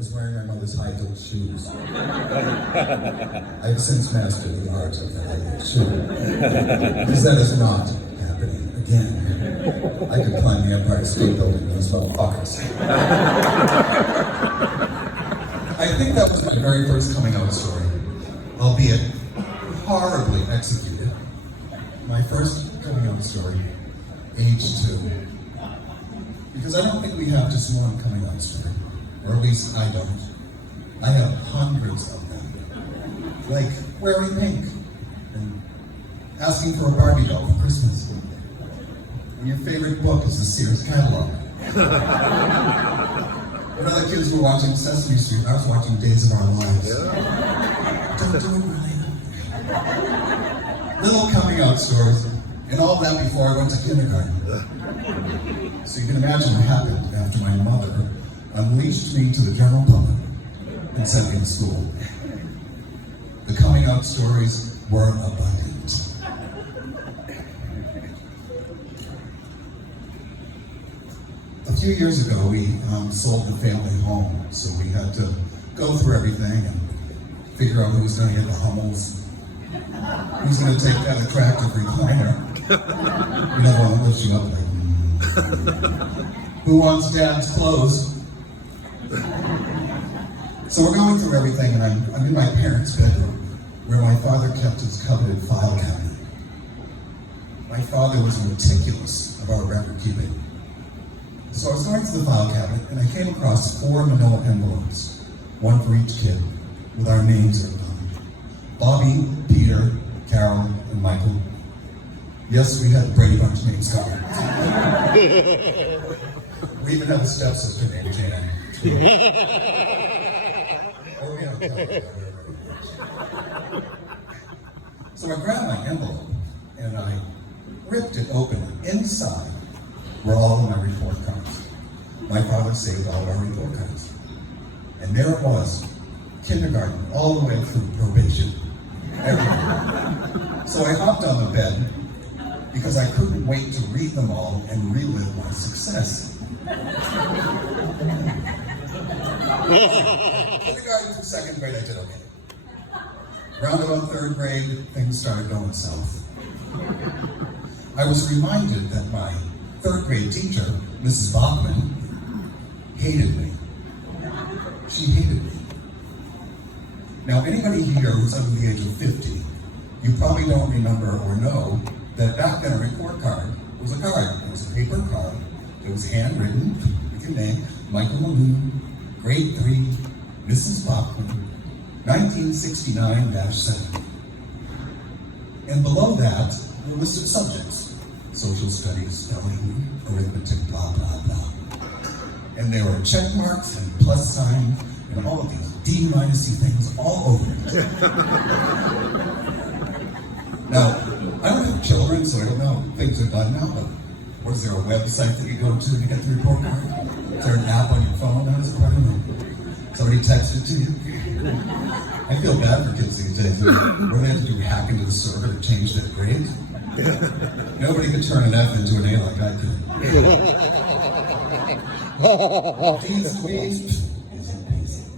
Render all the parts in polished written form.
was wearing my mother's high-heeled shoes. I've since mastered the art of the high-heeled shoe. Because that is not happening again. I could climb the Empire State Building with those motherfuckers. I think that was my very first coming out story, albeit horribly executed. My first coming out story, age 2. Because I don't think we have just one coming out story, or at least I don't. I have hundreds of them. Like wearing pink, and asking for a Barbie doll for Christmas. And your favorite book is the Sears catalog. When other kids were watching Sesame Street, I was watching Days of Our Lives. Don't do it, Ryan. Little coming out stories, and all that before I went to kindergarten. So you can imagine what happened after my mother unleashed me to the general public and sent me to school. The coming out stories were abundant. A few years ago, we sold the family home, so we had to go through everything and figure out who was going to get the Hummels, who's going to take that attractive recliner. You know, one that lifts you up like, who wants Dad's clothes? So we're going through everything, and I'm in my parents' bedroom, where my father kept his coveted file cabinet. My father was meticulous about record keeping. So I was going through the file cabinet, and I came across 4 manila envelopes, one for each kid, with our names written on them. Bobby, Peter, Carol, and Michael. Yes, we had the Brady Bunch names covered. We even have a stepsister named Jan. Or we have a So I grabbed my envelope, and I ripped it open. Inside were all of my report cards. My father saved all of our report cards. And there it was, kindergarten, all the way through probation, everything. So I hopped on the bed, because I couldn't wait to read them all and relive my success. Kindergarten through 2nd grade, I did okay. Round about 3rd grade, things started going south. I was reminded that my 3rd grade teacher, Mrs. Bachman, hated me. She hated me. Now, anybody here who's under the age of 50, you probably don't remember or know that back then a report card was a card. It was a paper card. It was handwritten with your name, Michael Maloon, grade 3, Mrs. Bachman, 1969-7. And below that were listed subjects. Social studies, spelling, arithmetic, blah, blah, blah. And there were check marks and plus sign and all of these D-minus-y things all over it. Now, I don't have children, so I don't know if things are done now, but was there a website that you go to get the report card? Is there an app on your phone that is part of it? Somebody texted to you? I feel bad for kids these days. What do they have to do, hack into the server to change their grade? Nobody could turn an F into an A like I could. Dean's Louise is amazing.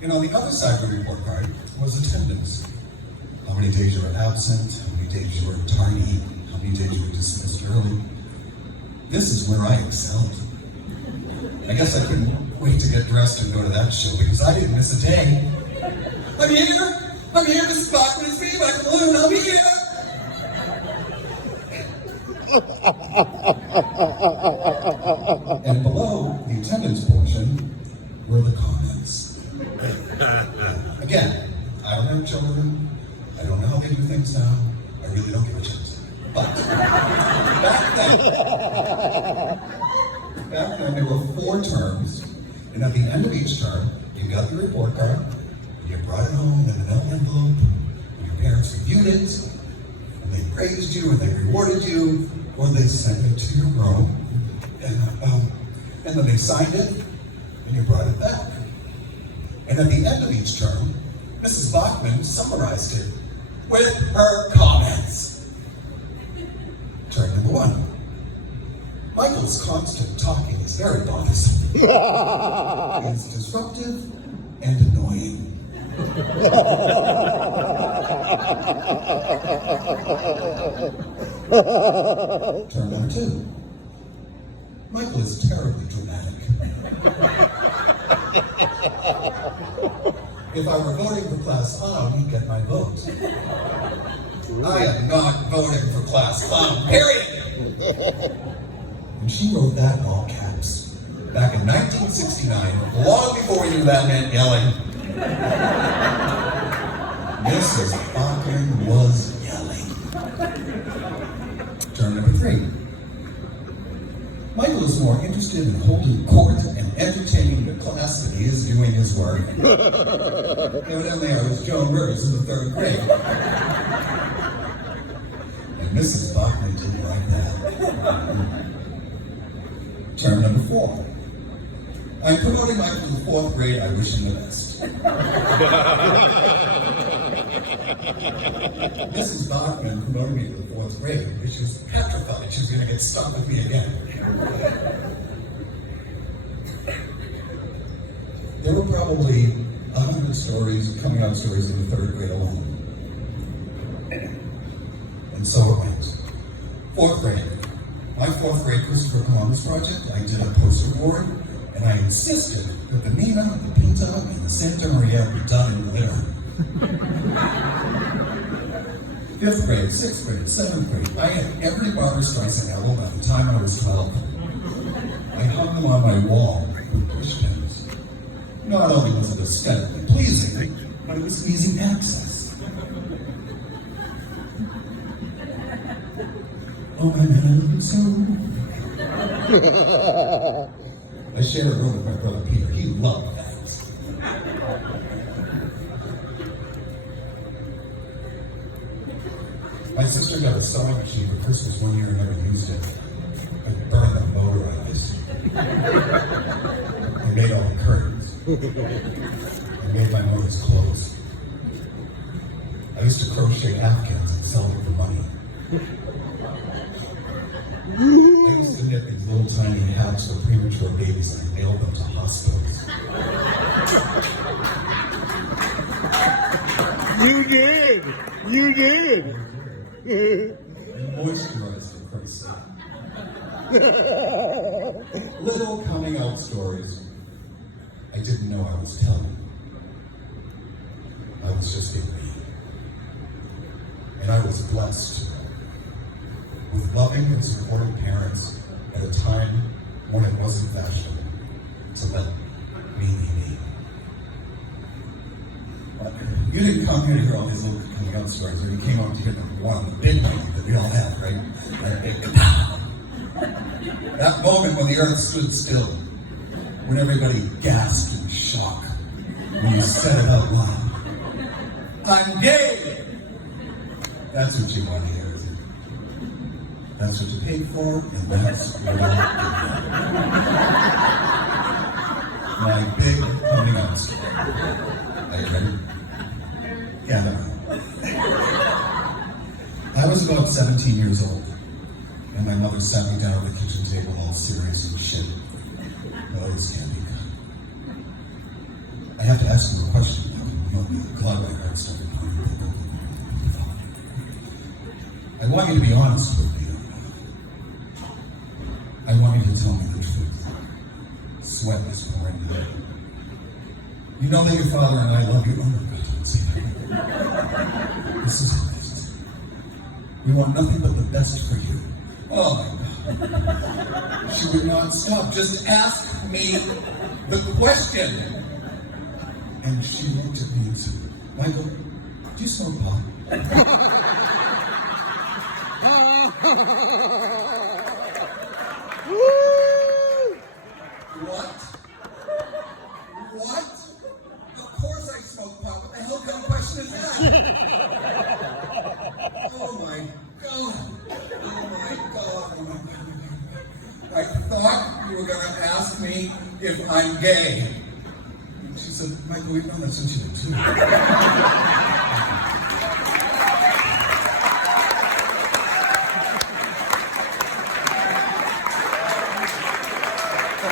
You know, the other side of the report card was attendance. How many days you were absent, how many days you were tardy, how many days you were dismissed early. This is where I excelled. I guess I couldn't wait to get dressed and go to that show because I didn't miss a day. I'm here, Mrs. Bachman, it's me, Michael Balloon, I'm here! And below the attendance portion were the comments. Again, I don't have children, I don't know how they do things now, I really don't give a shit. But back then there were 4 terms, and at the end of each term, you got the report card, and you brought it home in an envelope, and your parents reviewed it, and they praised you, and they rewarded you, or they sent it to your room, and then they signed it, and you brought it back. And at the end of each term, Mrs. Bachman summarized it with her comments. Turn number 1. Michael Michael's constant talking is very bothersome. It's disruptive and annoying. Turn number 2. Michael is terribly dramatic. If I were voting for Class Clown, he'd get my vote. I am not voting for Class Clown, period! And she wrote that in all caps. Back in 1969, long before we knew that meant yelling. Mrs. Bachman was yelling. Turn number 3. Michael is more interested in holding court and entertaining the class than he is doing his work. Evidently, I was Joan Rivers in the 3rd grade. And Mrs. Bachman didn't like that. Term number 4. I'm promoting Michael to the 4th grade. I wish him the best. Mrs. Bachman promoted me to the 4th grade, which was petrified she was going to get stuck with me again. There were probably 100 stories, coming out stories in the 3rd grade alone. And so it went. 4th grade. My 4th grade Christopher Columbus project, I did a poster board, and I insisted that the Nina, the Pinta, and the Santa Maria be done in glitter. 5th grade, 6th grade, 7th grade, I had every Barbra Streisand album by the time I was 12. I hung them on my wall with push pins. Not only was it aesthetically pleasing, but it was easy access. Oh, my man, so... I shared a room with my brother Peter. He loved that. My sister got a sewing machine for Christmas one year and never used it. I burned the motor out of it. I made all the curtains. I made my mother's clothes. I used to crochet napkins and sell them for money. I used to knit these little tiny hats for premature babies and mail them to hospitals. You did! You did! Moisturized, for Christ's sake. Little coming out stories I didn't know I was telling. I was just being me. And I was blessed with loving and supportive parents at a time when it wasn't fashionable to let me be me. You didn't come here to hear all these little coming out stories, or you came out to hear the one, the big one that we all have, right? That big kapow. That moment when the earth stood still, when everybody gasped in shock, when you said it out loud. I'm gay! That's what you want to hear, isn't it? That's what you paid for, and that's what I'll do. My big coming out story. Are you ready? Yeah, no. I was about 17 years old, and my mother sat me down at the kitchen table all serious and shit. No, this can't be good. I have to ask you a question. The gladly heard started pouring. I want you to be honest with me. I want you to tell me the truth. Sweat is pouring out. You know that your father and I love you. Oh my God, don't say that. This is racist. We want nothing but the best for you. Oh my God. She would not stop. Just ask me the question. And she looked at me and said, Michael, do you smoke pot? What? What? Of course I smoke pot. What the hell kind of question is that? Oh my God. Oh my God. Oh my God. I thought you were going to ask me if I'm gay. She said, Michael, we've known that since you were 2.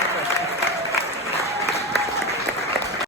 Salamat po.